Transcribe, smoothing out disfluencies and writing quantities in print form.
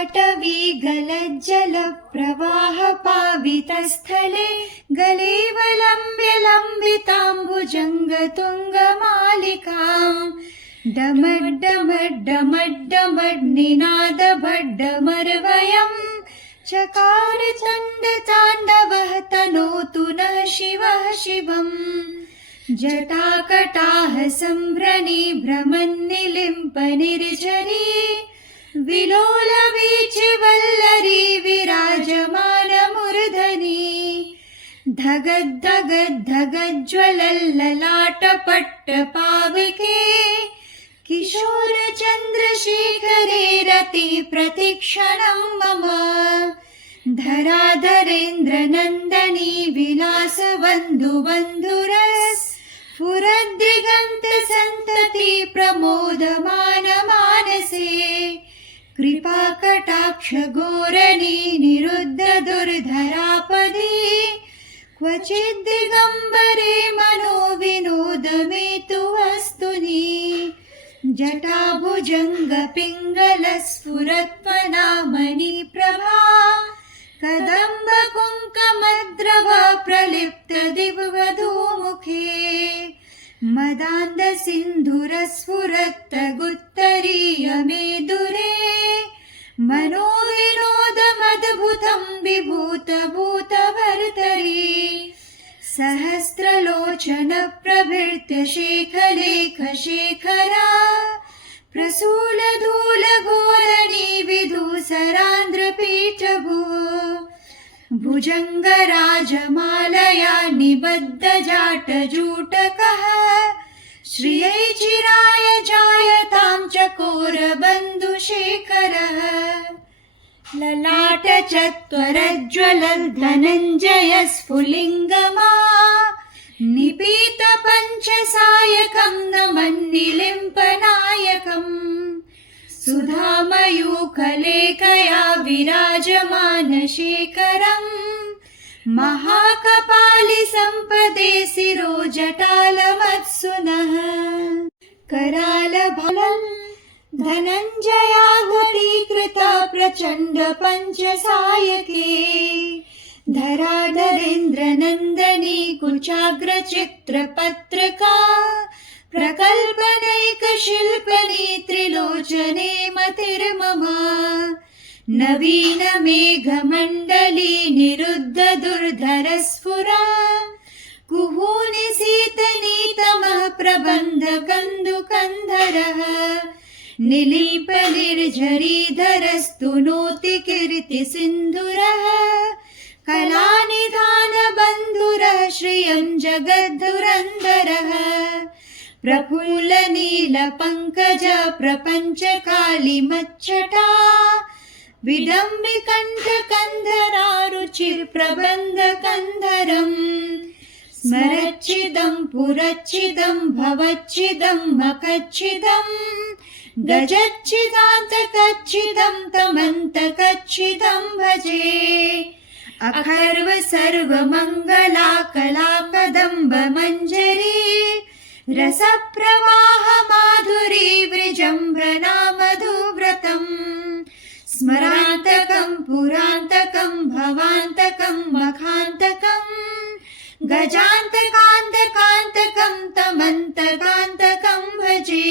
पाटवी गलज्जलप्रवाहपावितस्थले गलेवलम्ब्य लम्बिताम्बुजङ्गतुङ्गमालिकाम् डमड्डमड्डमड्डमड्निनादभड्डमर्वयम् चकार चण्डताण्डवः तनोतु नः शिवः शिवम् जटाकटाह सम्भ्रणी भ्रमन्निलिम्प निर्झरी विलोलवीचिवल्लरी विराजमानमूर्धनि धगद्धगद्धगज्ज्वलल्ललाटपट्टपावके किशोरचन्द्रशेखरे रति प्रतिक्षणं मम धराधरेन्द्रनन्दनी विलासबन्धुबन्धुरस् स्फुरद्दिगन्तसन्तति प्रमोदमानमानसे कृपाकटाक्षघोरणी निरुद्धदुर्धरापदे क्वचिद्दिगम्बरे मनोविनोदमेतु वस्तुनि जटाभुजङ्गपिङ्गलस्फुरत्वनामणिप्रभा कदम्बकुङ्कमद्रव प्रलिप्तदिववधूमुखे मदान्दसिन्धुरस्फुरत्तगुत्तरीयमेदुरे मनोविनोदमद्भुतं विभूतभूतभर्तरी सहस्रलोचनप्रभृत्यशेखलेखशेखरा प्रसूलधूलघोरणी विधूसरान्ध्रपीठभू भुजङ्गराजमालया निबद्धजाटजूटकः श्रियै चिराय जायतां चकोरबन्धुशेखरः ललाटचत्वरज्ज्वलद्धनञ्जयस्फुलिङ्गमा निपीतपञ्चसायकं नमन्निलिम्पनायकम् सुधामयूखलेखया विराजमानशेखरम् महाकपालिसम्पदे शिरोजटालमत्सुनः करालभलम् धनञ्जयाघटीकृता प्रचण्ड पञ्चसायके धराधरेन्द्रनन्दनी कुचाग्रचित्रपत्रका प्रकल्पनैकशिल्पनी त्रिलोचने मतिर्मम नवीनमेघमण्डली निरुद्धदुर्धरस्फुरा कुहूनिशीतनीतमः प्रबन्धकन्दुकन्धरः निलीपनिर्झरीधरस्तु नोति कीर्तिसिन्धुरः कलानिधानबन्धुरः श्रियं जगद्धुरन्धरः प्रफुल्लनीलपङ्कज प्रपञ्चकालिमच्छटा विडम्बिकण्ठकन्धरारुचिप्रबन्धकन्धरम् स्मरच्छिदं पुरच्छिदं भवच्छिदं मखच्छिदं गजच्छिदान्तकच्छिदं तमन्तकच्छिदं भजे अखर्व सर्वमङ्गला कलाकदम्बमञ्जरी रसप्रवाह माधुरी विजृम्भणा मधुव्रतम् स्मरान्तकं पुरान्तकं भवान्तकं मखान्तकं गजान्तकान्तकान्तकं तमन्तकान्तकं भजे।